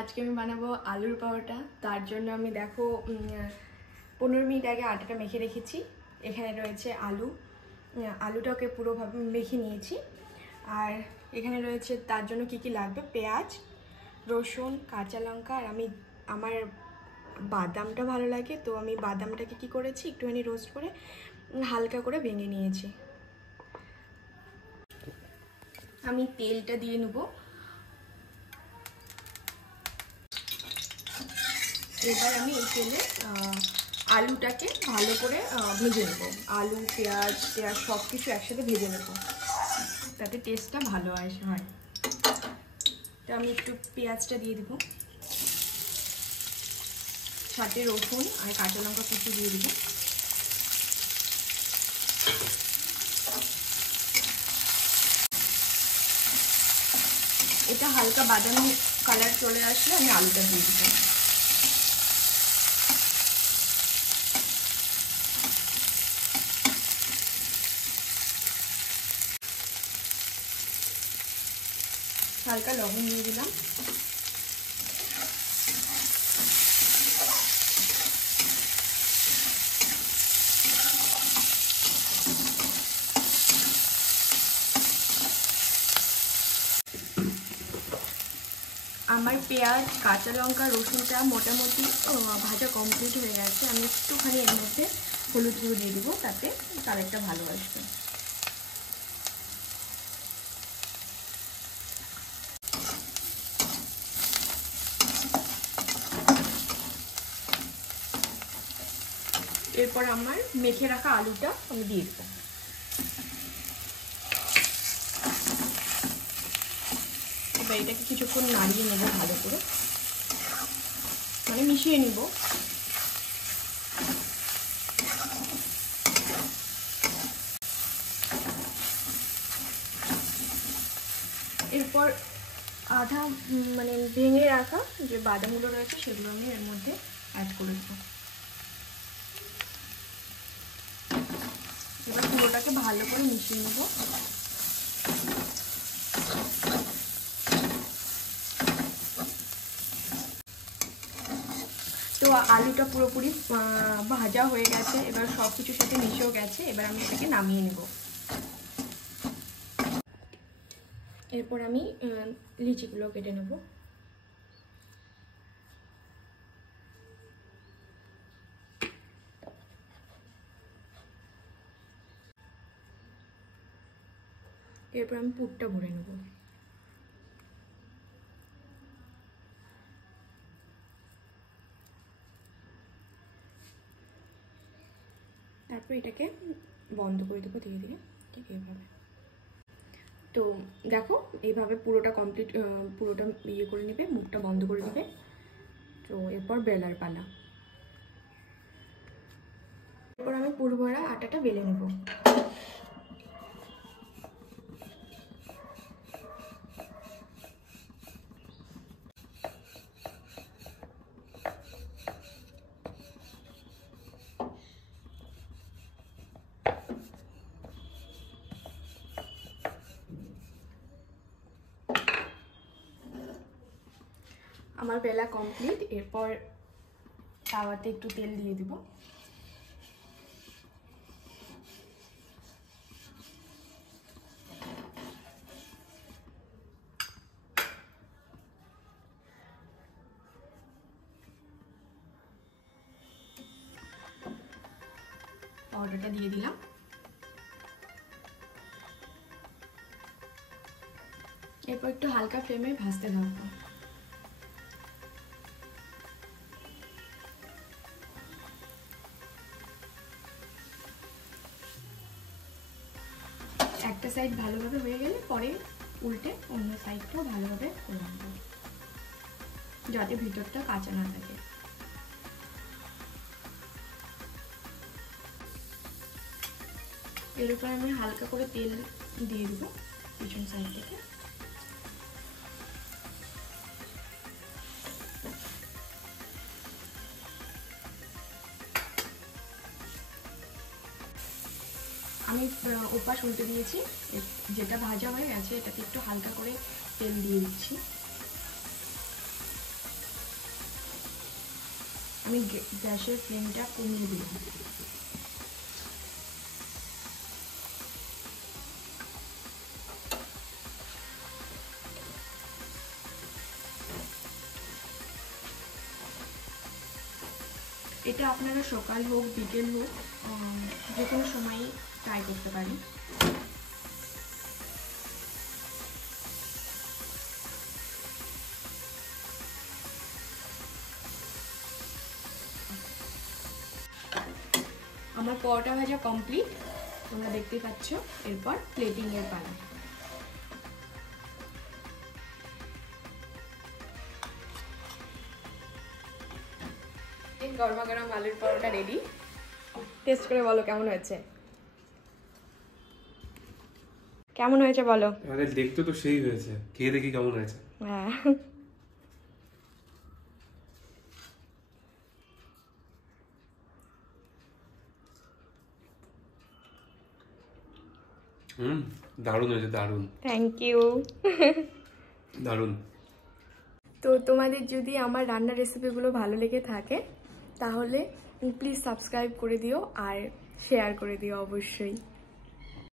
আজকে আমি বানাবো আলুর পরোটা। তার জন্য আমি দেখো 15 মিনিট আগে আটাটা মেখে রেখেছি। এখানে রয়েছে আলু, আলুটাকে পুরোভাবে মেখে নিয়েছি। আর এখানে রয়েছে তার জন্য কি কি লাগবে, পেঁয়াজ, রসুন, কাঁচা লঙ্কা। আর আমার বাদামটা ভালো লাগে, তো আমি বাদামটাকে কি করেছি একটুখানি রোস্ট করে হালকা করে ভেঙে নিয়েছি। আমি তেলটা দিয়ে নেব। এবার আমি এই তেলে আলুটাকে ভালো করে ভেজে নেব। আলু পেঁয়াজ সব কিছু একসাথে ভেজে নেব, তাতে টেস্টটা ভালো হয়। তো আমি একটু পেঁয়াজটা দিয়ে দেবো, সাথে রসুন আর কাঁচা লঙ্কা কুচি দিয়ে দেবো। এটা হালকা বাদামি কালার চলে আসলে আমি আলুটা দিয়ে দিতাম। হালকা লবণ দিয়ে দিলাম। আমার পেঁয়াজ, কাঁচা লঙ্কা, রসুনটা মোটামুটি ভাজা কমপ্লিট হয়ে গেছে। আমি একটুখানি এর মধ্যে হলুদ গুঁড়ো দিয়ে দেবো, তাতে কালারটা ভালো আসবে। এরপর আমার মেখে রাখা আলুটা আমি দিয়ে দেবো। এবার এটাকে কিছুক্ষণ নাড়িয়ে নেব, ভালো করে মানে মিশিয়ে নিব। এরপর আধা মানে ভেঙে রাখা যে বাদামগুলো রয়েছে সেগুলো আমি এর মধ্যে অ্যাড করে দেব। এবার পুরোটাকে ভালো করে মিশিয়ে নেব। তো আলুটা পুরোপুরি ভাজা হয়ে গেছে, এবার সব কিছুর সাথে মিশেও গেছে। এবার আমি এটাকে নামিয়ে নেব। এরপর আমি লিচিগুলো কেটে নেব। এরপর আমি পুরটা ভরে নেব। তারপর এটাকে বন্ধ করে দেবো ধীরে ধীরে, ঠিক এইভাবে। তো দেখো এইভাবে পুরোটা কমপ্লিট, পুরোটা ইয়ে করে নেবে, মুখটা বন্ধ করে দেবে। তো এরপর বেলার পালা। এরপর আমি পুরো ভরা আটাটা বেলে নেব। আমার বেলা কমপ্লিট। এরপর তাওয়াতে একটু তেল দিয়ে দিব। পাউডারটা দিয়ে দিলাম। এরপর একটু হালকা ফ্লেমে ভাজতে থাকবো। একটা সাইড ভালোভাবে হয়ে গেলে পরে উল্টে অন্য সাইডটাও ভালোভাবে করে রাখবো, যাতে ভিতরটা কাঁচা না থাকে। এর উপরে আমি হালকা করে তেল দিয়ে দেবো পিছন সাইড থেকে। আমি ওপাশ উল্টে দিয়েছি, যেটা ভাজা হয়ে গেছে এটাকে একটু হালকা করে তেল দিয়ে দিচ্ছি। আমি গ্যাসের ফ্লেমটা কমিয়ে দিলাম। এটা আপনারা সকাল হোক বিকেল হোক যে কোনো সময়ই ট্রাই করতে পারেন। আমার পরোটা ভাজা কমপ্লিট, তোমরা দেখতেই পাচ্ছ। এরপর প্লেটিং এর পালা। গরমা গরম আলুর পরোটা রেডি। টেস্ট করে বলো কেমন হয়েছে। কেমন হয়েছে বলো। আরে দেখতে তো সেই হয়েছে, খেয়ে দেখি কেমন হয়েছে। হ্যাঁ দারুণ হয়েছে, দারুণ। Thank you. দারুণ। তো তোমাদের যদি আমার রান্নার রেসিপিগুলো ভালো লেগে থাকে তাহলে প্লিজ সাবস্ক্রাইব করে দিও আর শেয়ার করে দিও অবশ্যই।